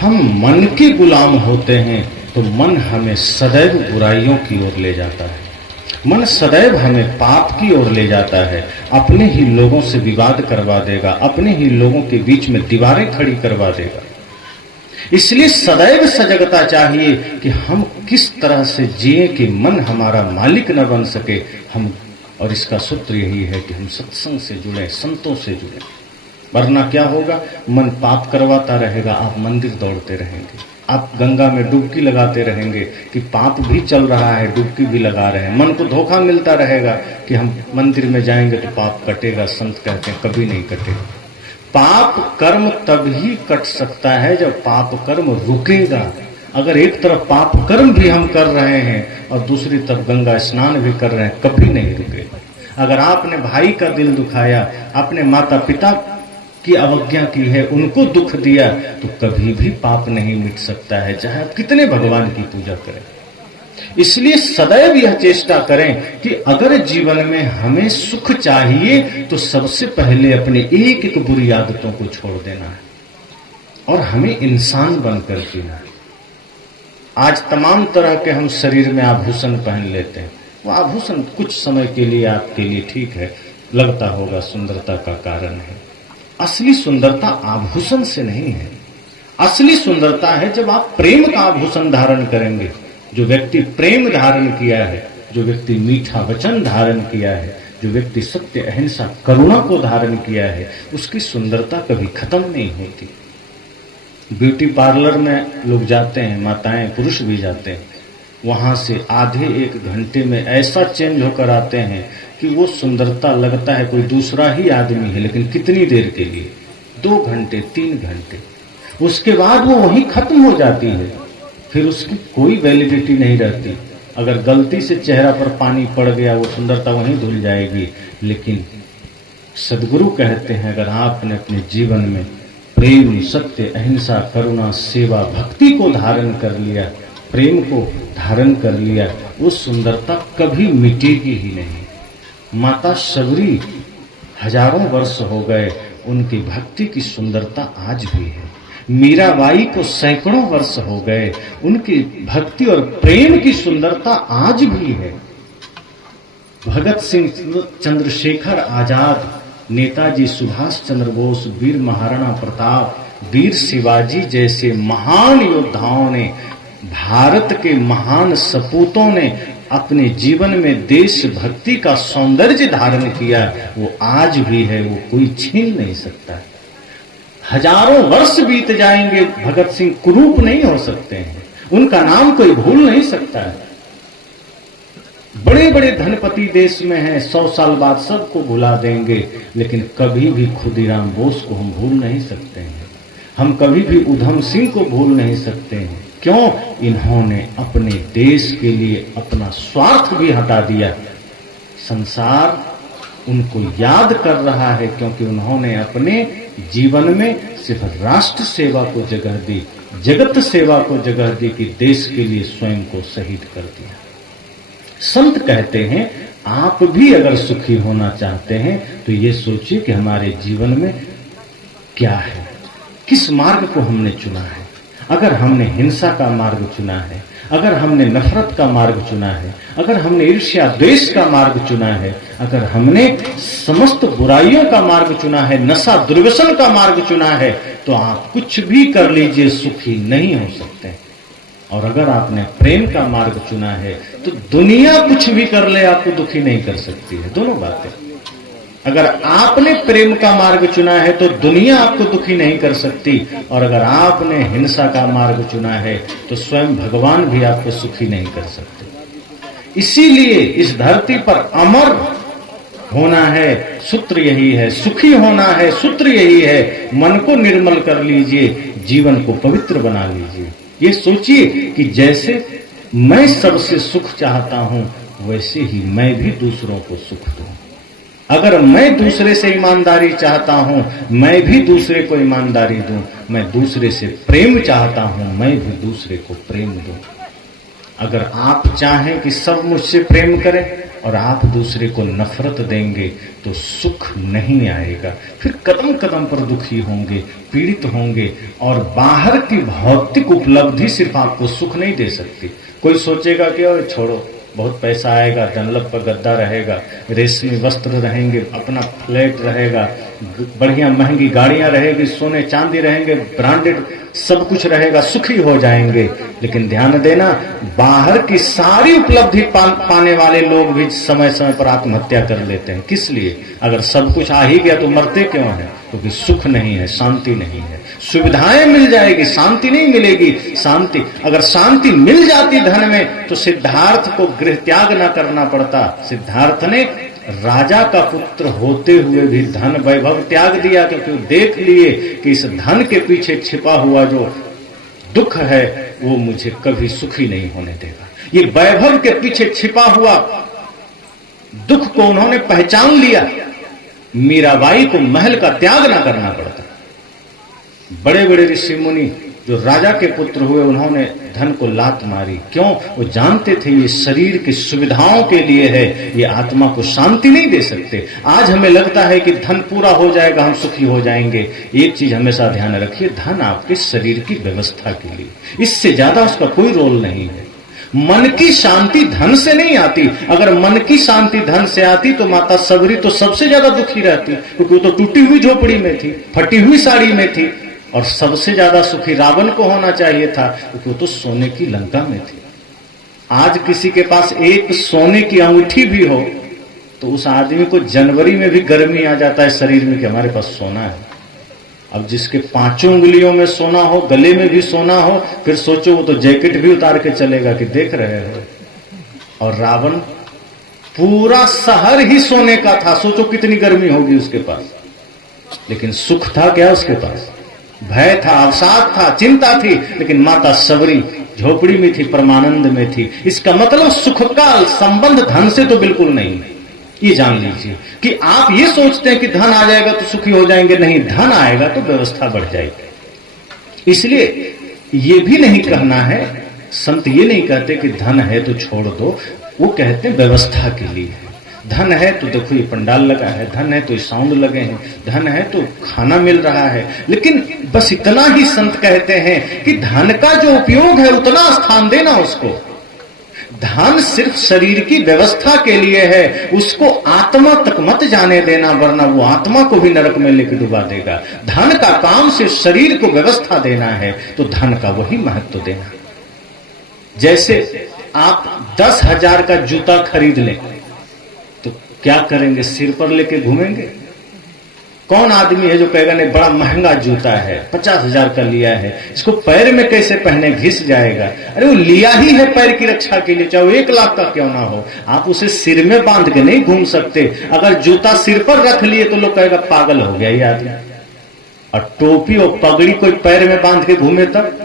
हम मन के गुलाम होते हैं तो मन हमें सदैव बुराइयों की ओर ले जाता है, मन सदैव हमें पाप की ओर ले जाता है, अपने ही लोगों से विवाद करवा देगा, अपने ही लोगों के बीच में दीवारें खड़ी करवा देगा। इसलिए सदैव सजगता चाहिए कि हम किस तरह से जिए कि मन हमारा मालिक न बन सके। हम और इसका सूत्र यही है कि हम सत्संग से जुड़े, संतों से जुड़े, वरना क्या होगा, मन पाप करवाता रहेगा, आप मंदिर दौड़ते रहेंगे, आप गंगा में डुबकी लगाते रहेंगे कि पाप भी चल रहा है, डुबकी भी लगा रहे हैं। मन को धोखा मिलता रहेगा कि हम मंदिर में जाएंगे तो पाप कटेगा। संत कहते हैं कभी नहीं कटेगा। पाप कर्म तभी कट सकता है जब पाप कर्म रुकेगा। अगर एक तरफ पाप कर्म भी हम कर रहे हैं और दूसरी तरफ गंगा स्नान भी कर रहे हैं, कभी नहीं रुकेगा। अगर आपने भाई का दिल दुखाया, आपने माता पिता की अवज्ञा की है, उनको दुख दिया, तो कभी भी पाप नहीं मिट सकता है, चाहे आप कितने भगवान की पूजा करें। इसलिए सदैव यह चेष्टा करें कि अगर जीवन में हमें सुख चाहिए तो सबसे पहले अपने एक एक बुरी आदतों को छोड़ देना है और हमें इंसान बनकर जीना है। आज तमाम तरह के हम शरीर में आभूषण पहन लेते हैं। वो आभूषण कुछ समय के लिए आपके लिए ठीक है, लगता होगा सुंदरता का कारण है। असली सुंदरता आभूषण से नहीं है। असली सुंदरता है जब आप प्रेम का आभूषण धारण करेंगे। जो व्यक्ति प्रेम धारण किया है, जो व्यक्ति मीठा वचन धारण किया है, जो व्यक्ति सत्य, अहिंसा, करुणा को धारण किया है, उसकी सुंदरता कभी खत्म नहीं होती। ब्यूटी पार्लर में लोग जाते हैं, माताएं पुरुष भी जाते हैं, वहां से आधे एक घंटे में ऐसा चेंज होकर आते हैं कि वो सुंदरता लगता है कोई दूसरा ही आदमी है, लेकिन कितनी देर के लिए, 2 घंटे 3 घंटे, उसके बाद वो वहीं खत्म हो जाती है, फिर उसकी कोई वैलिडिटी नहीं रहती। अगर गलती से चेहरा पर पानी पड़ गया, वो सुंदरता वहीं धुल जाएगी। लेकिन सदगुरु कहते हैं अगर आपने अपने जीवन में प्रेम, सत्य, अहिंसा, करुणा, सेवा, भक्ति को धारण कर लिया, प्रेम को धारण कर लिया, वो सुंदरता कभी मिटेगी ही नहीं। माता शबरी हजारों वर्ष हो गए, उनकी भक्ति की सुंदरता आज भी है। मीराबाई को सैकड़ों वर्ष हो गए, उनकी भक्ति और प्रेम की सुंदरता आज भी है। भगत सिंह, चंद्रशेखर आजाद, नेताजी सुभाष चंद्र बोस, वीर महाराणा प्रताप, वीर शिवाजी जैसे महान योद्धाओं ने, भारत के महान सपूतों ने अपने जीवन में देशभक्ति का सौंदर्य धारण किया, वो आज भी है, वो कोई छीन नहीं सकता। हजारों वर्ष बीत जाएंगे, भगत सिंह कुरूप नहीं हो सकते हैं, उनका नाम कोई भूल नहीं सकता है। बड़े बड़े धनपति देश में हैं, 100 साल बाद सबको भुला देंगे, लेकिन कभी भी खुदीराम बोस को हम भूल नहीं सकते हैं, हम कभी भी उधम सिंह को भूल नहीं सकते हैं। क्यों? इन्होंने अपने देश के लिए अपना स्वार्थ भी हटा दिया। संसार उनको याद कर रहा है क्योंकि उन्होंने अपने जीवन में सिर्फ राष्ट्र सेवा को जगह दी, जगत सेवा को जगह दी कि देश के लिए स्वयं को शहीद कर दिया। संत कहते हैं आप भी अगर सुखी होना चाहते हैं तो ये सोचिए कि हमारे जीवन में क्या है, किस मार्ग को हमने चुना है। अगर हमने हिंसा का मार्ग चुना है, अगर हमने नफरत का मार्ग चुना है, अगर हमने ईर्ष्या द्वेष का मार्ग चुना है, अगर हमने समस्त बुराइयों का मार्ग चुना है, नशा दुर्व्यसन का मार्ग चुना है, तो आप कुछ भी कर लीजिए, सुखी नहीं हो सकते। और अगर आपने प्रेम का मार्ग चुना है तो दुनिया कुछ भी कर ले, आपको दुखी नहीं कर सकती है। दोनों बातें। अगर आपने प्रेम का मार्ग चुना है तो दुनिया आपको दुखी नहीं कर सकती, और अगर आपने हिंसा का मार्ग चुना है तो स्वयं भगवान भी आपको सुखी नहीं कर सकते। इसीलिए इस धरती पर अमर होना है, सूत्र यही है, सुखी होना है, सूत्र यही है। मन को निर्मल कर लीजिए, जीवन को पवित्र बना लीजिए। ये सोचिए कि जैसे मैं सबसे सुख चाहता हूं, वैसे ही मैं भी दूसरों को सुख दूं। अगर मैं दूसरे से ईमानदारी चाहता हूं, मैं भी दूसरे को ईमानदारी दूं। मैं दूसरे से प्रेम चाहता हूं, मैं भी दूसरे को प्रेम दूं। अगर आप चाहें कि सब मुझसे प्रेम करें और आप दूसरे को नफरत देंगे तो सुख नहीं आएगा। फिर कदम कदम पर दुखी होंगे, पीड़ित होंगे, और बाहर की भौतिक उपलब्धि सिर्फ आपको सुख नहीं दे सकती। कोई सोचेगा कि ओए छोड़ो, बहुत पैसा आएगा, डनलप पर गद्दा रहेगा, रेशमी वस्त्र रहेंगे, अपना फ्लैट रहेगा, बढ़िया महंगी गाड़ियां रहेगी, सोने चांदी रहेंगे, ब्रांडेड सब कुछ रहेगा, सुखी हो जाएंगे। लेकिन ध्यान देना, बाहर की सारी उपलब्धि पाने वाले लोग भी समय समय पर आत्महत्या कर लेते हैं। किस लिए? अगर सब कुछ आ ही गया तो मरते क्यों हैं? क्योंकि सुख नहीं है, शांति नहीं है। सुविधाएं मिल जाएगी, शांति नहीं मिलेगी। शांति, अगर शांति मिल जाती धन में तो सिद्धार्थ को गृह त्याग न करना पड़ता। सिद्धार्थ ने राजा का पुत्र होते हुए भी धन वैभव त्याग दिया, क्योंकि देख लिए कि इस धन के पीछे छिपा हुआ जो दुख है वो मुझे कभी सुखी नहीं होने देगा। ये वैभव के पीछे छिपा हुआ दुख को उन्होंने पहचान लिया। मीराबाई को महल का त्याग ना करना पड़ता। बड़े बड़े ऋषि मुनि जो राजा के पुत्र हुए, उन्होंने धन को लात मारी। क्यों? वो जानते थे ये शरीर की सुविधाओं के लिए है, ये आत्मा को शांति नहीं दे सकते। आज हमें लगता है कि धन पूरा हो जाएगा, हम सुखी हो जाएंगे। एक चीज हमेशा ध्यान रखिए, धन आपके शरीर की व्यवस्था के लिए, इससे ज्यादा उसका कोई रोल नहीं है। मन की शांति धन से नहीं आती। अगर मन की शांति धन से आती तो माता सबरी तो सबसे ज्यादा दुखी रहती, क्योंकि वो तो टूटी हुई झोपड़ी में थी, फटी हुई साड़ी में थी। और सबसे ज्यादा सुखी रावण को होना चाहिए था, क्योंकि वो तो सोने की लंका में थी। आज किसी के पास एक सोने की अंगूठी भी हो तो उस आदमी को जनवरी में भी गर्मी आ जाता है शरीर में कि हमारे पास सोना है। अब जिसके 5 उंगलियों में सोना हो, गले में भी सोना हो, फिर सोचो वो तो जैकेट भी उतार के चलेगा कि देख रहे हो। और रावण पूरा शहर ही सोने का था, सोचो कितनी गर्मी होगी उसके पास। लेकिन सुख था क्या उसके पास? भय था, अवसाद था, चिंता थी। लेकिन माता सबरी झोपड़ी में थी, परमानंद में थी। इसका मतलब सुख का संबंध धन से तो बिल्कुल नहीं। ये जान लीजिए कि आप ये सोचते हैं कि धन आ जाएगा तो सुखी हो जाएंगे, नहीं, धन आएगा तो व्यवस्था बढ़ जाएगी। इसलिए ये भी नहीं कहना है, संत ये नहीं कहते कि धन है तो छोड़ दो, वो कहते हैं व्यवस्था के लिए। धन है तो देखो ये पंडाल लगा है, धन है तो ये साउंड लगे हैं, धन है तो खाना मिल रहा है। लेकिन बस इतना ही संत कहते हैं कि धन का जो उपयोग है उतना स्थान देना उसको। धन सिर्फ शरीर की व्यवस्था के लिए है, उसको आत्मा तक मत जाने देना, वरना वो आत्मा को भी नरक में लेकर डुबा देगा। धन का काम सिर्फ शरीर को व्यवस्था देना है, तो धन का वही महत्व देना। जैसे आप 10,000 का जूता खरीद लें तो क्या करेंगे? सिर पर लेके घूमेंगे? कौन आदमी है जो कहेगा नहीं बड़ा महंगा जूता है, 50,000 का लिया है, इसको पैर में कैसे पहने, घिस जाएगा। अरे वो लिया ही है पैर की रक्षा के लिए, चाहे वो 1 लाख का क्यों ना हो। आप उसे सिर में बांध के नहीं घूम सकते। अगर जूता सिर पर रख लिए तो लोग कहेगा पागल हो गया ये आदमी। और टोपी और पगड़ी कोई पैर में बांध के घूमे तब?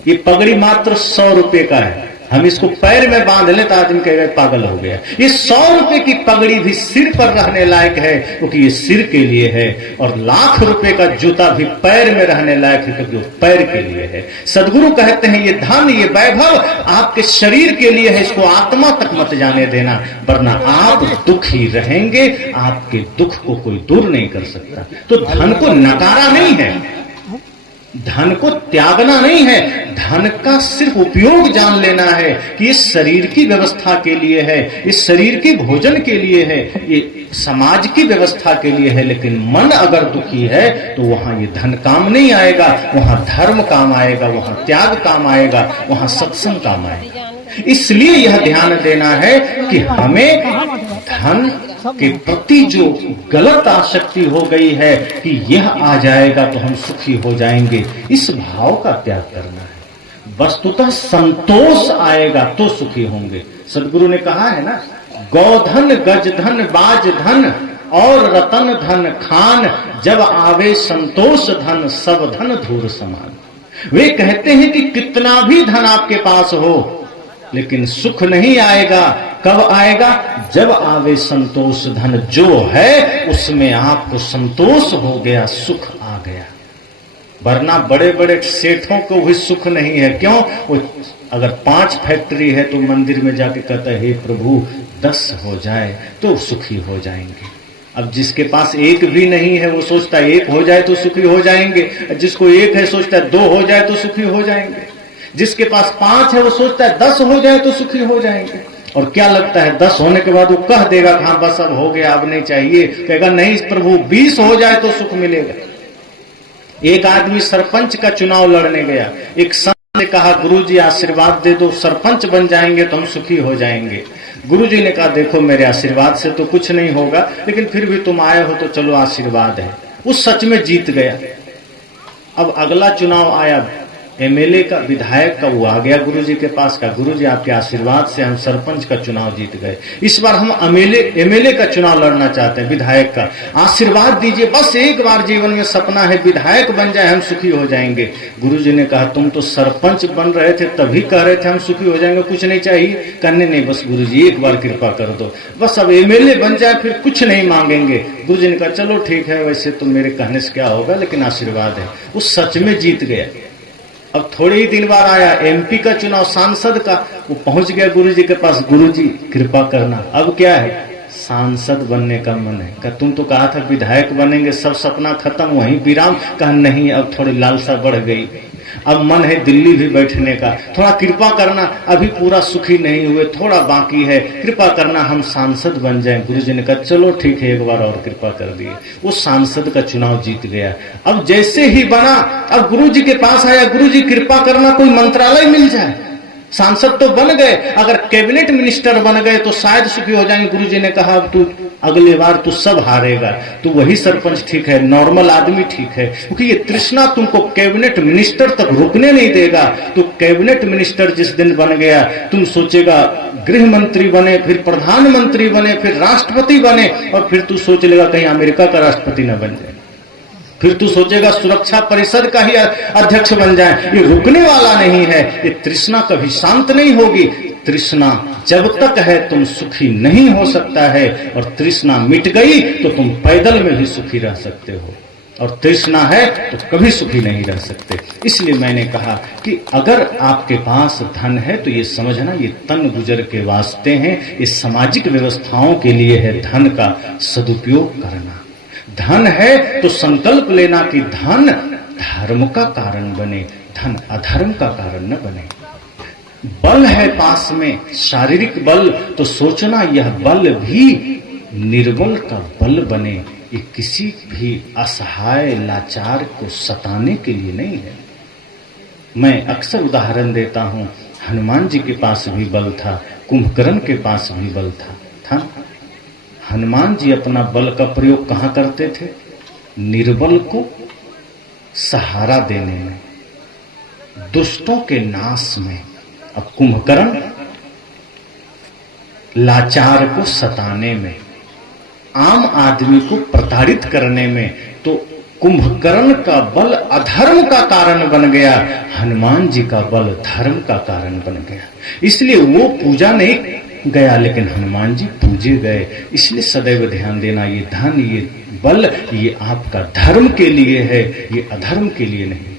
ये पगड़ी मात्र 100 रुपए का है, हम इसको पैर में बांध ले तो आदमी कहेगा पागल हो गया। ये 100 रुपए की पगड़ी भी सिर पर रहने लायक है, क्योंकि ये सिर के लिए है। और लाख रुपए का जूता भी पैर में रहने लायक है, क्योंकि वो पैर के लिए है। सदगुरु कहते हैं ये धन, ये वैभव आपके शरीर के लिए है, इसको आत्मा तक मत जाने देना, वरना आप दुखी रहेंगे। आपके दुख को कोई दूर नहीं कर सकता। तो धन को नकारा नहीं है, धन को त्यागना नहीं है, धन का सिर्फ उपयोग जान लेना है कि ये शरीर की व्यवस्था के लिए है, ये शरीर के भोजन के लिए है, ये समाज की व्यवस्था के लिए है। लेकिन मन अगर दुखी है तो वहां ये धन काम नहीं आएगा, वहां धर्म काम आएगा, वहां त्याग काम आएगा, वहां सत्संग काम आएगा। इसलिए यह ध्यान देना है कि हमें धन के प्रति जो गलत आसक्ति हो गई है कि यह आ जाएगा तो हम सुखी हो जाएंगे, इस भाव का त्याग करना है। वस्तुतः संतोष आएगा तो सुखी होंगे। सदगुरु ने कहा है ना, गौधन गज धन बाज धन और रतन धन खान, जब आवे संतोष धन सब धन धूर समान। वे कहते हैं कि कितना भी धन आपके पास हो लेकिन सुख नहीं आएगा। कब आएगा? जब आवे संतोष धन, जो है उसमें आपको संतोष हो गया, सुख आ गया। वरना बड़े बड़े सेठों को भी सुख नहीं है। क्यों? वो अगर 5 फैक्ट्री है तो मंदिर में जाके कहता है हे प्रभु 10 हो जाए तो सुखी हो जाएंगे। अब जिसके पास एक भी नहीं है वो सोचता है 1 हो जाए तो सुखी हो जाएंगे, जिसको 1 है सोचता है 2 हो जाए तो सुखी हो जाएंगे, जिसके पास 5 है वो सोचता है 10 हो जाए तो सुखी हो जाएंगे। और क्या लगता है 10 होने के बाद वो कह देगा हाँ बस अब हो गया अब नहीं चाहिए, कहेगा नहीं प्रभु 20 हो जाए तो सुख मिलेगा। एक आदमी सरपंच का चुनाव लड़ने गया, एक संत ने कहा गुरुजी आशीर्वाद दे दो, सरपंच बन जाएंगे तो हम सुखी हो जाएंगे। गुरुजी ने कहा देखो मेरे आशीर्वाद से तो कुछ नहीं होगा, लेकिन फिर भी तुम आए हो तो चलो आशीर्वाद है। वो सच में जीत गया। अब अगला चुनाव आया एमएलए का, विधायक का, वो आ गया गुरुजी के पास का गुरुजी आपके आशीर्वाद से हम सरपंच का चुनाव जीत गए, इस बार हम एमएलए का चुनाव लड़ना चाहते हैं, विधायक का, आशीर्वाद दीजिए, बस एक बार जीवन में सपना है विधायक बन जाए हम सुखी हो जाएंगे। गुरुजी ने कहा तुम तो सरपंच बन रहे थे तभी कह रहे थे हम सुखी हो जाएंगे, कुछ नहीं चाहिए। कहने नहीं बस गुरुजी एक बार कृपा कर दो, बस अब एमएलए बन जाए फिर कुछ नहीं मांगेंगे। गुरुजी ने कहा चलो ठीक है, वैसे तो मेरे कहने से क्या होगा लेकिन आशीर्वाद है। वो सच में जीत गया। अब थोड़े ही दिन बाद आया एमपी का चुनाव, सांसद का, वो पहुंच गया गुरुजी के पास, गुरुजी कृपा करना। अब क्या है? सांसद बनने का मन है। कहा तुम तो कहा था विधायक बनेंगे, सब सपना खत्म वहीं विराम। कहा नहीं अब थोड़ी लालसा बढ़ गई, अब मन है दिल्ली भी बैठने का, थोड़ा कृपा करना, अभी पूरा सुखी नहीं हुए, थोड़ा बाकी है, कृपा करना हम सांसद बन जाएं। गुरुजी ने कहा चलो ठीक है एक बार और कृपा कर दिए। वो सांसद का चुनाव जीत गया। अब जैसे ही बना, अब गुरुजी के पास आया, गुरुजी कृपा करना कोई मंत्रालय मिल जाए। सांसद तो बन गए, अगर कैबिनेट मिनिस्टर बन गए तो शायद सुखी हो जाएंगे। गुरुजी ने कहा अब तू अगली बार तू सब हारेगा, तू वही सरपंच ठीक है, नॉर्मल आदमी ठीक है, क्योंकि ये तृष्णा तुमको कैबिनेट मिनिस्टर तक रुकने नहीं देगा। तो कैबिनेट मिनिस्टर जिस दिन बन गया तुम सोचेगा गृह मंत्री बने, फिर प्रधानमंत्री बने, फिर राष्ट्रपति बने, और फिर तू सोच लेगा कहीं अमेरिका का राष्ट्रपति न बन जाए, फिर तू सोचेगा सुरक्षा परिषद का ही अध्यक्ष बन जाए। ये रुकने वाला नहीं है, ये तृष्णा कभी शांत नहीं होगी। तृष्णा जब तक है तुम सुखी नहीं हो सकता है, और तृष्णा मिट गई तो तुम पैदल में भी सुखी रह सकते हो, और तृष्णा है तो कभी सुखी नहीं रह सकते। इसलिए मैंने कहा कि अगर आपके पास धन है तो ये समझना ये तन गुजर के वास्ते हैं, ये सामाजिक व्यवस्थाओं के लिए है। धन का सदुपयोग करना, धन है तो संकल्प लेना कि धन धर्म का कारण बने, धन अधर्म का कारण न बने। बल है पास में, शारीरिक बल, तो सोचना यह बल भी निर्बल का बल बने। ये किसी भी असहाय लाचार को सताने के लिए नहीं है। मैं अक्सर उदाहरण देता हूं, हनुमान जी के पास भी बल था, कुंभकर्ण के पास भी बल था। हनुमान जी अपना बल का प्रयोग कहां करते थे? निर्बल को सहारा देने में, दुष्टों के नाश में। अब कुंभकर्ण लाचार को सताने में, आम आदमी को प्रताड़ित करने में। तो कुंभकर्ण का बल अधर्म का कारण बन गया, हनुमान जी का बल धर्म का कारण बन गया। इसलिए वो पूजा नहीं गया लेकिन हनुमान जी पूजे गए। इसलिए सदैव ध्यान देना, ये धन, ये बल, ये आपका धर्म के लिए है, ये अधर्म के लिए नहीं।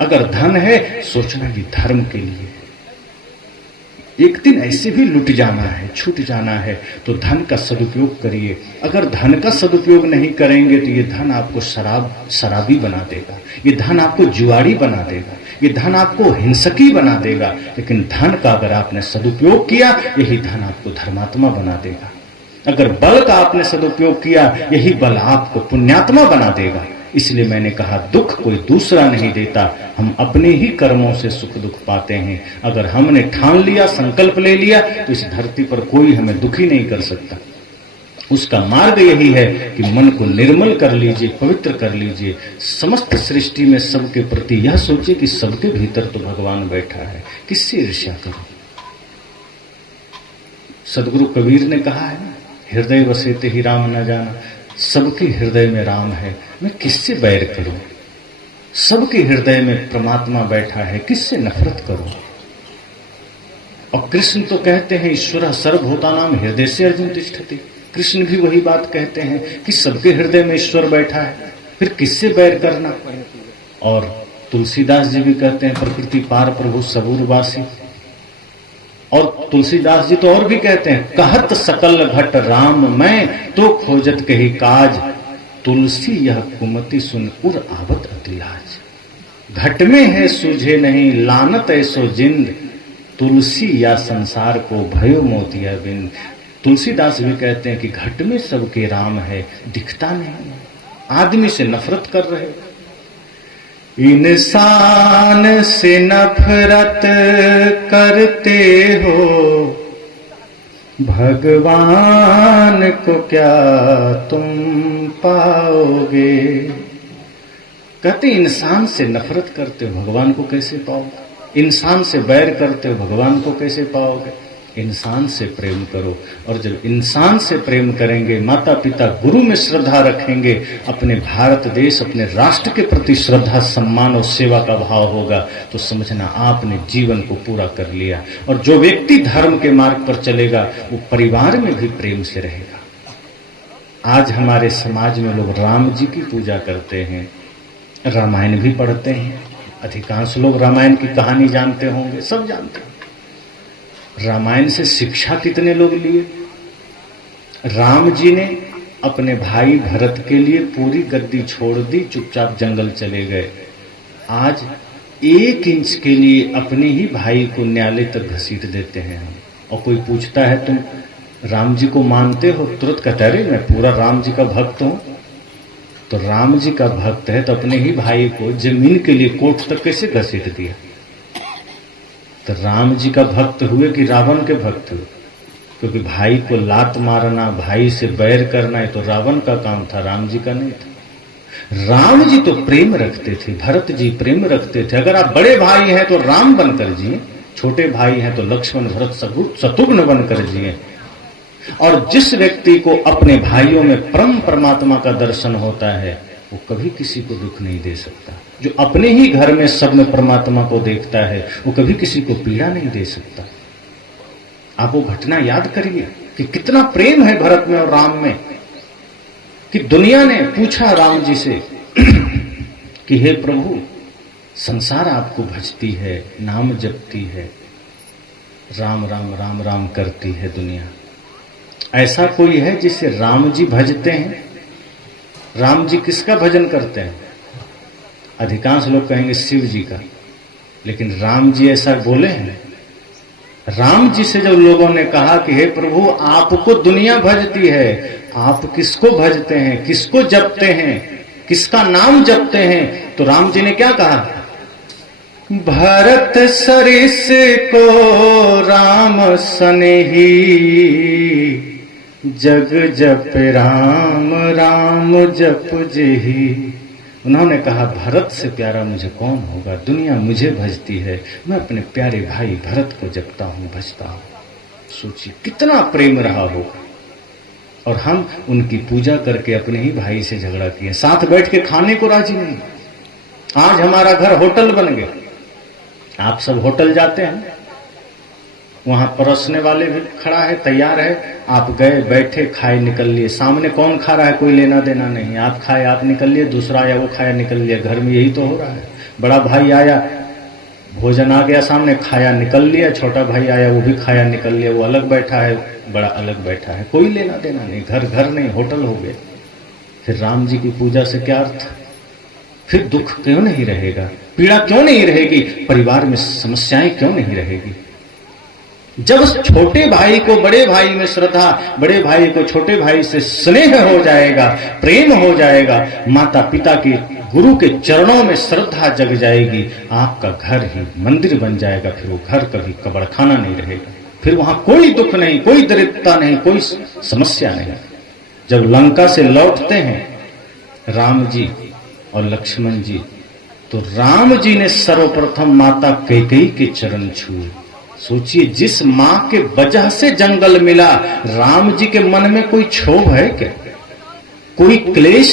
अगर धन है सोचना ये धर्म के लिए है। एक दिन ऐसे भी लुट जाना है, छूट जाना है, तो धन का सदुपयोग करिए। अगर धन का सदुपयोग नहीं करेंगे तो ये धन आपको शराबी बना देगा, ये धन आपको जुआरी बना देगा, ये धन आपको हिंसकी बना देगा। लेकिन धन का अगर आपने सदुपयोग किया, यही धन आपको धर्मात्मा बना देगा। अगर बल का आपने सदुपयोग किया, यही बल आपको पुण्यात्मा बना देगा। इसलिए मैंने कहा दुख कोई दूसरा नहीं देता, हम अपने ही कर्मों से सुख दुख पाते हैं। अगर हमने ठान लिया, संकल्प ले लिया, तो इस धरती पर कोई हमें दुखी नहीं कर सकता। उसका मार्ग यही है कि मन को निर्मल कर लीजिए, पवित्र कर लीजिए। समस्त सृष्टि में सबके प्रति यह सोचिए कि सबके भीतर तो भगवान बैठा है, किससे ईर्ष्या करूं। सदगुरु कबीर ने कहा है, हृदय बसेते ही राम न जाना। सबके हृदय में राम है, मैं किससे बैर करूं। सबके हृदय में परमात्मा बैठा है, किससे नफरत करूं। और कृष्ण तो कहते हैं ईश्वर सर्वभूतानां हृदय से अर्जुन तिष्ठति। कृष्ण भी वही बात कहते हैं कि सबके हृदय में ईश्वर बैठा है, फिर किससे बैर करना। और तुलसीदास जी भी कहते हैं प्रकृति पार प्रभु सबूरवासी। और तुलसीदास जी तो और भी कहते हैं कहत सकल घट राम मैं तो खोजत कही काज, तुलसी यह कुमति सुन उर आवत अतिलाज। घट में है सूझे नहीं लानत ऐसो जिंद, तुलसी या संसार को भयो मोतिया बिंद। तुलसीदास भी कहते हैं कि घट में सबके राम है, दिखता नहीं, आदमी से नफरत कर रहे। इंसान से नफरत करते हो, भगवान को क्या तुम पाओगे। कहते इंसान से नफरत करते हो, भगवान को कैसे पाओगे। इंसान से बैर करते हो, भगवान को कैसे पाओगे। इंसान से प्रेम करो, और जब इंसान से प्रेम करेंगे, माता पिता गुरु में श्रद्धा रखेंगे, अपने भारत देश अपने राष्ट्र के प्रति श्रद्धा सम्मान और सेवा का भाव होगा, तो समझना आपने जीवन को पूरा कर लिया। और जो व्यक्ति धर्म के मार्ग पर चलेगा वो परिवार में भी प्रेम से रहेगा। आज हमारे समाज में लोग राम जी की पूजा करते हैं, रामायण भी पढ़ते हैं। अधिकांश लोग रामायण की कहानी जानते होंगे, सब जानते हैं। रामायण से शिक्षा कितने लोग लिए। राम जी ने अपने भाई भरत के लिए पूरी गद्दी छोड़ दी, चुपचाप जंगल चले गए। आज 1 इंच के लिए अपने ही भाई को न्यायालय तक घसीट देते हैं हम। और कोई पूछता है तुम राम जी को मानते हो, तुरंत कहता है मैं पूरा राम जी का भक्त हूं। तो राम जी का भक्त है तो अपने ही भाई को जमीन के लिए कोर्ट तक कैसे घसीट दिया। तो राम जी का भक्त हुए कि रावण के भक्त हुए। क्योंकि भाई को लात मारना, भाई से बैर करना, ये तो रावण का काम था, राम जी का नहीं था। राम जी तो प्रेम रखते थे, भरत जी प्रेम रखते थे। अगर आप बड़े भाई हैं तो राम बनकर जिए, छोटे भाई हैं तो लक्ष्मण भरत शत्रुघ्न बनकर जिए। और जिस व्यक्ति को अपने भाइयों में परम परमात्मा का दर्शन होता है वो कभी किसी को दुख नहीं दे सकता। जो अपने ही घर में सब में परमात्मा को देखता है वो कभी किसी को पीड़ा नहीं दे सकता। आप वो घटना याद करिए कि कितना प्रेम है भरत में और राम में, कि दुनिया ने पूछा राम जी से कि हे प्रभु, संसार आपको भजती है, नाम जपती है, राम राम राम राम करती है दुनिया, ऐसा कोई है जिसे राम जी भजते हैं? राम जी किसका भजन करते हैं? अधिकांश लोग कहेंगे शिव जी का, लेकिन राम जी ऐसा बोले हैं? राम जी से जब लोगों ने कहा कि हे प्रभु आपको दुनिया भजती है, आप किसको भजते हैं, किसको जपते हैं, किसका नाम जपते हैं, तो राम जी ने क्या कहा? भरत सरिस को राम सनेही, जग जप राम राम जप जेही। उन्होंने कहा भरत से प्यारा मुझे कौन होगा, दुनिया मुझे भजती है, मैं अपने प्यारे भाई भरत को जपता हूं, भजता हूं। सोचिए कितना प्रेम रहा होगा। और हम उनकी पूजा करके अपने ही भाई से झगड़ा किए, साथ बैठ के खाने को राजी नहीं। आज हमारा घर होटल बन गया। आप सब होटल जाते हैं, वहां परोसने वाले भी खड़ा है, तैयार है, आप गए बैठे खाए निकल लिए। सामने कौन खा रहा है कोई लेना देना नहीं, आप खाए आप निकल लिए, दूसरा आया वो खाया निकल लिया। घर में यही तो हो रहा है। बड़ा भाई आया, भोजन आ गया सामने, खाया निकल लिया, छोटा भाई आया वो भी खाया निकल लिया, वो अलग बैठा है, बड़ा अलग बैठा है, कोई लेना देना नहीं, घर घर नहीं होटल हो गए। फिर राम जी की पूजा से क्या अर्थ? फिर दुख क्यों नहीं रहेगा, पीड़ा क्यों नहीं रहेगी, परिवार में समस्याएं क्यों नहीं रहेगी? जब छोटे भाई को बड़े भाई में श्रद्धा, बड़े भाई को छोटे भाई से स्नेह हो जाएगा, प्रेम हो जाएगा, माता पिता के गुरु के चरणों में श्रद्धा जग जाएगी, आपका घर ही मंदिर बन जाएगा। फिर वो घर कभी कब्रखाना नहीं रहेगा, फिर वहां कोई दुख नहीं, कोई दरिद्रता नहीं, कोई समस्या नहीं। जब लंका से लौटते हैं राम जी और लक्ष्मण जी, तो राम जी ने सर्वप्रथम माता कैकेयी के चरण छुए। सोचिए जिस मां के वजह से जंगल मिला, राम जी के मन में कोई क्षोभ है क्या? कोई क्लेश,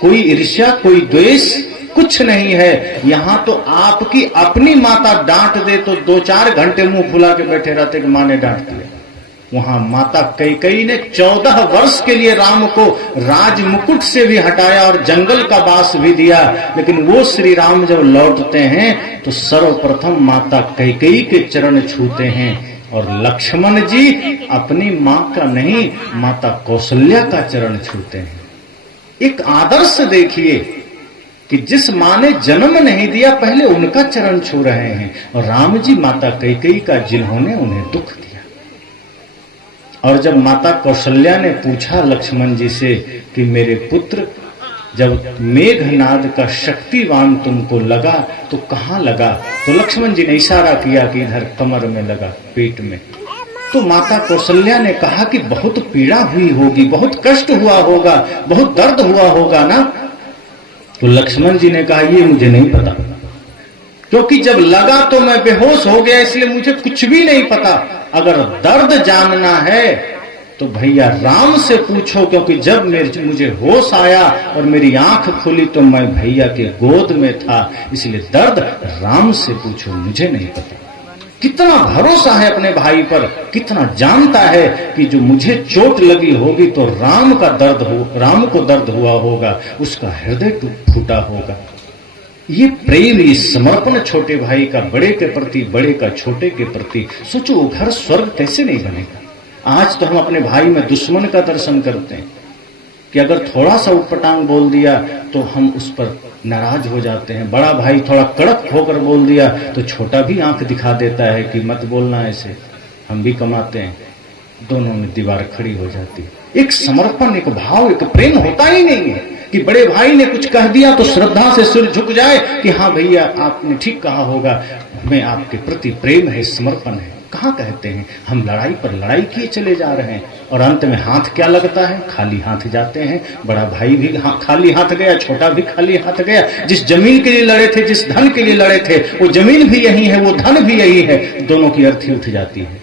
कोई ईर्ष्या, कोई द्वेष, कुछ नहीं है। यहां तो आपकी अपनी माता डांट दे तो 2-4 घंटे मुंह फुला के बैठे रहते कि मां ने डांट दिया। वहां माता कैकेयी ने 14 वर्ष के लिए राम को राज मुकुट से भी हटाया और जंगल का वास भी दिया, लेकिन वो श्री राम जब लौटते हैं तो सर्वप्रथम माता कैकेयी के चरण छूते हैं और लक्ष्मण जी अपनी मां का नहीं, माता कौशल्या का चरण छूते हैं। एक आदर्श देखिए कि जिस मां ने जन्म नहीं दिया पहले उनका चरण छू रहे हैं, और राम जी माता कैकेयी का जिन्होंने उन्हें दुख दिया। और जब माता कौशल्या ने पूछा लक्ष्मण जी से कि मेरे पुत्र, जब मेघनाद का शक्तिवान तुमको लगा तो कहां लगा, तो लक्ष्मण जी ने इशारा किया कि इधर कमर में लगा, पेट में। तो माता कौशल्या ने कहा कि बहुत पीड़ा हुई होगी, बहुत कष्ट हुआ होगा, बहुत दर्द हुआ होगा ना। तो लक्ष्मण जी ने कहा ये मुझे नहीं पता, क्योंकि जब लगा तो मैं बेहोश हो गया, इसलिए मुझे कुछ भी नहीं पता। अगर दर्द जानना है तो भैया राम से पूछो, क्योंकि जब मुझे होश आया और मेरी आंख खुली तो मैं भैया के गोद में था, इसलिए दर्द राम से पूछो, मुझे नहीं पता। कितना भरोसा है अपने भाई पर, कितना जानता है कि जो मुझे चोट लगी होगी तो राम को दर्द हुआ होगा, उसका हृदय फूटा होगा। ये प्रेम, ये समर्पण छोटे भाई का बड़े के प्रति, बड़े का छोटे के प्रति, सोचो वो घर स्वर्ग कैसे नहीं बनेगा। आज तो हम अपने भाई में दुश्मन का दर्शन करते हैं कि अगर थोड़ा सा उटपटांग बोल दिया तो हम उस पर नाराज हो जाते हैं। बड़ा भाई थोड़ा कड़क होकर बोल दिया तो छोटा भी आंख दिखा देता है कि मत बोलना ऐसे, हम भी कमाते हैं। दोनों में दीवार खड़ी हो जाती है। एक समर्पण, एक भाव, एक प्रेम होता ही नहीं है कि बड़े भाई ने कुछ कह दिया तो श्रद्धा से सिर झुक जाए कि हाँ भैया आपने ठीक कहा होगा, हमें आपके प्रति प्रेम है, समर्पण है। कहाँ कहते हैं, हम लड़ाई पर लड़ाई किए चले जा रहे हैं और अंत में हाथ क्या लगता है, खाली हाथ जाते हैं। बड़ा भाई भी खाली हाथ गया, छोटा भी खाली हाथ गया। जिस जमीन के लिए लड़े थे, जिस धन के लिए लड़े थे, वो जमीन भी यही है, वो धन भी यही है, दोनों की अर्थी उठ जाती है।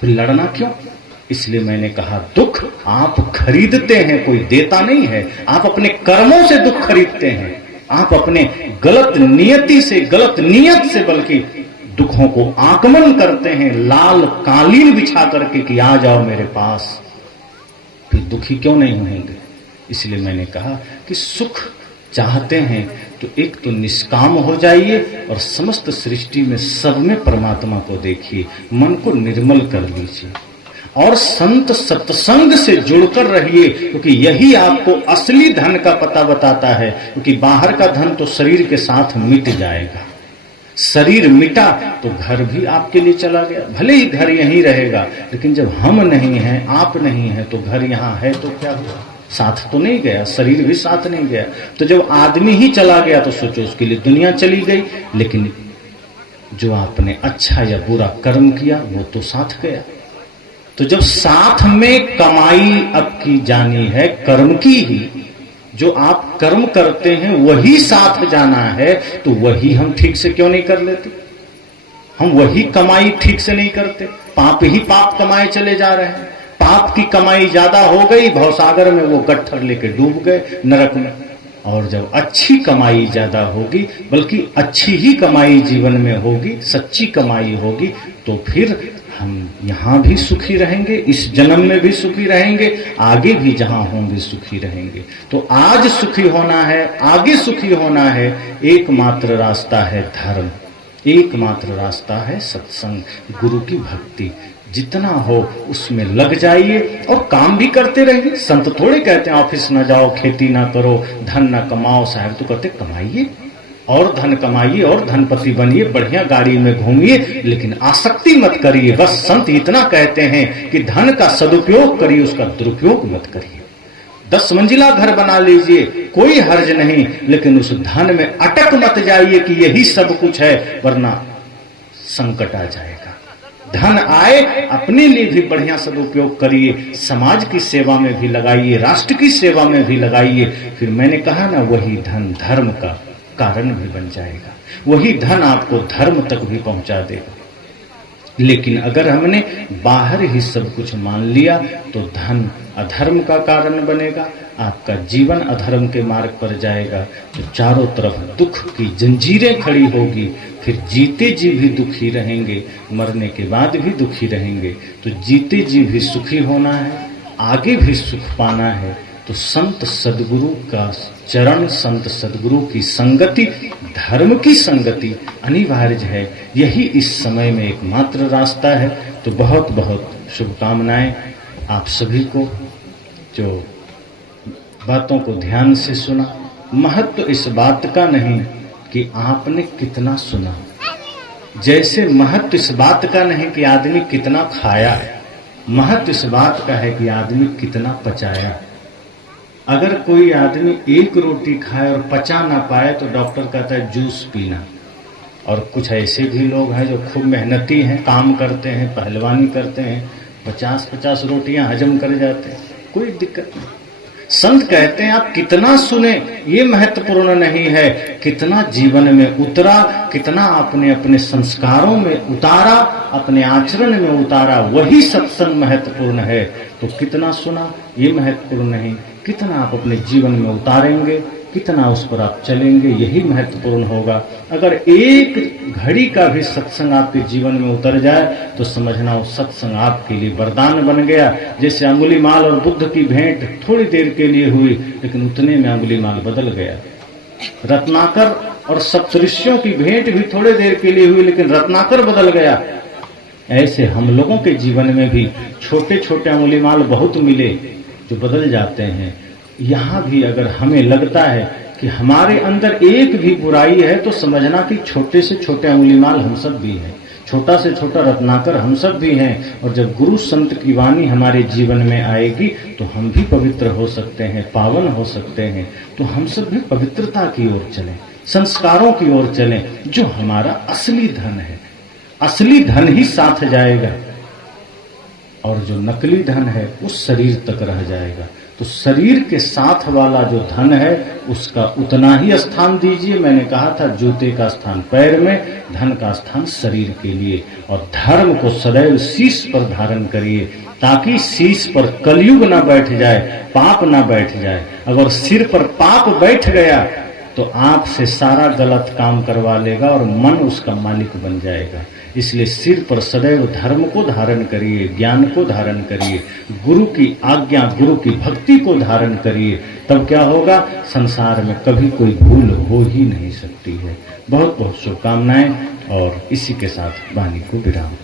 फिर लड़ना क्यों? इसलिए मैंने कहा दुख आप खरीदते हैं, कोई देता नहीं है। आप अपने कर्मों से दुख खरीदते हैं, आप अपने गलत नियति से, गलत नियत से बल्कि दुखों को आगमन करते हैं, लाल कालीन बिछा करके कि आ जाओ मेरे पास। फिर दुखी क्यों नहीं होंगे? इसलिए मैंने कहा कि सुख चाहते हैं तो एक तो निष्काम हो जाइए और समस्त सृष्टि में सब में परमात्मा को देखिए, मन को निर्मल कर लीजिए और संत सत्संग से जुड़कर रहिए, क्योंकि यही आपको असली धन का पता बताता है। क्योंकि बाहर का धन तो शरीर के साथ मिट जाएगा, शरीर मिटा तो घर भी आपके लिए चला गया। भले ही घर यहीं रहेगा, लेकिन जब हम नहीं हैं, आप नहीं हैं, तो घर यहाँ है तो क्या हुआ, साथ तो नहीं गया, शरीर भी साथ नहीं गया। तो जब आदमी ही चला गया तो सोचो उसके लिए दुनिया चली गई। लेकिन जो आपने अच्छा या बुरा कर्म किया वो तो साथ गया। तो जब साथ में कमाई अब की जानी है कर्म की ही, जो आप कर्म करते हैं वही साथ जाना है, तो वही हम ठीक से क्यों नहीं कर लेते? हम वही कमाई ठीक से नहीं करते, पाप ही पाप कमाए चले जा रहे हैं। पाप की कमाई ज्यादा हो गई, भवसागर में वो गट्ठर लेके डूब गए नरक में। और जब अच्छी कमाई ज्यादा होगी, बल्कि अच्छी ही कमाई जीवन में होगी, सच्ची कमाई होगी, तो फिर हम यहाँ भी सुखी रहेंगे, इस जन्म में भी सुखी रहेंगे, आगे भी जहाँ होंगे सुखी रहेंगे। तो आज सुखी होना है, आगे सुखी होना है, एकमात्र रास्ता है धर्म, एकमात्र रास्ता है सत्संग, गुरु की भक्ति। जितना हो उसमें लग जाइए और काम भी करते रहिए। संत थोड़े कहते हैं ऑफिस ना जाओ, खेती ना करो, धन ना कमाओ। साहब तो कहते कमाइए और धन कमाइए और धनपति बनिए, बढ़िया गाड़ी में घूमिए, लेकिन आसक्ति मत करिए। बस संत इतना कहते हैं कि धन का सदुपयोग करिए, उसका दुरुपयोग मत करिए। 10 मंजिला घर बना लीजिए, कोई हर्ज नहीं, लेकिन उस धन में अटक मत जाइए कि यही सब कुछ है, वरना संकट आ जाएगा। धन आए, अपने लिए भी बढ़िया सदुपयोग करिए, समाज की सेवा में भी लगाइए, राष्ट्र की सेवा में भी लगाइए। फिर मैंने कहा ना, वही धन धर्म का कारण भी बन जाएगा, वही धन आपको धर्म तक भी पहुंचा देगा। लेकिन अगर हमने बाहर ही सब कुछ मान लिया तो धन अधर्म का कारण बनेगा, आपका जीवन अधर्म के मार्ग पर जाएगा, तो चारों तरफ दुख की जंजीरें खड़ी होगी फिर जीते जी भी दुखी रहेंगे, मरने के बाद भी दुखी रहेंगे। तो जीते जी भी सुखी होना है, आगे भी सुख पाना है, तो संत सदगुरु का चरण, संत सदगुरु की संगति, धर्म की संगति अनिवार्य है। यही इस समय में एकमात्र रास्ता है। तो बहुत बहुत शुभकामनाएं आप सभी को, जो बातों को ध्यान से सुना। महत्व इस बात का नहीं कि आपने कितना सुना, जैसे महत्व इस बात का नहीं कि आदमी कितना खाया, महत्व इस बात का है कि आदमी कितना पचाया। अगर कोई आदमी एक रोटी खाए और पचा ना पाए तो डॉक्टर कहता है जूस पीना। और कुछ ऐसे भी लोग हैं जो खूब मेहनती हैं, काम करते हैं, पहलवानी करते हैं, 50-50 रोटियां हजम कर जाते हैं, कोई दिक्कत नहीं। संत कहते हैं आप कितना सुने ये महत्वपूर्ण नहीं है, कितना जीवन में उतरा, कितना आपने अपने संस्कारों में उतारा, अपने आचरण में उतारा, वही सत्संग महत्वपूर्ण है। तो कितना सुना ये महत्वपूर्ण नहीं, कितना आप अपने जीवन में उतारेंगे, कितना उस पर आप चलेंगे, यही महत्वपूर्ण होगा। अगर एक घड़ी का भी सत्संग आपके जीवन में उतर जाए तो समझना वो सत्संग आपके लिए वरदान बन गया। जैसे अंगुलीमाल और बुद्ध की भेंट थोड़ी देर के लिए हुई, लेकिन उतने में अंगुलीमाल बदल गया। रत्नाकर और सप्तऋषियों की भेंट भी थोड़ी देर के लिए हुई, लेकिन रत्नाकर बदल गया। ऐसे हम लोगों के जीवन में भी छोटे छोटे अंगुलीमाल बहुत मिले जो बदल जाते हैं। यहाँ भी अगर हमें लगता है कि हमारे अंदर एक भी बुराई है तो समझना कि छोटे से छोटे अंगुलीमाल हम सब भी हैं, छोटा से छोटा रत्नाकर हम सब भी हैं। और जब गुरु संत की वाणी हमारे जीवन में आएगी तो हम भी पवित्र हो सकते हैं, पावन हो सकते हैं। तो हम सब भी पवित्रता की ओर चलें, संस्कारों की ओर चलें, जो हमारा असली धन है। असली धन ही साथ जाएगा और जो नकली धन है उस शरीर तक रह जाएगा। तो शरीर के साथ वाला जो धन है उसका उतना ही स्थान दीजिए। मैंने कहा था जूते का स्थान पैर में, धन का स्थान शरीर के लिए। और धर्म को सदैव शीश पर धारण करिए ताकि शीश पर कलयुग ना बैठ जाए, पाप ना बैठ जाए। अगर सिर पर पाप बैठ गया तो आपसे सारा गलत काम करवा लेगा और मन उसका मालिक बन जाएगा। इसलिए सिर पर सदैव धर्म को धारण करिए, ज्ञान को धारण करिए, गुरु की आज्ञा, गुरु की भक्ति को धारण करिए। तब क्या होगा, संसार में कभी कोई भूल हो ही नहीं सकती है। बहुत बहुत शुभकामनाएं और इसी के साथ वाणी को विराम।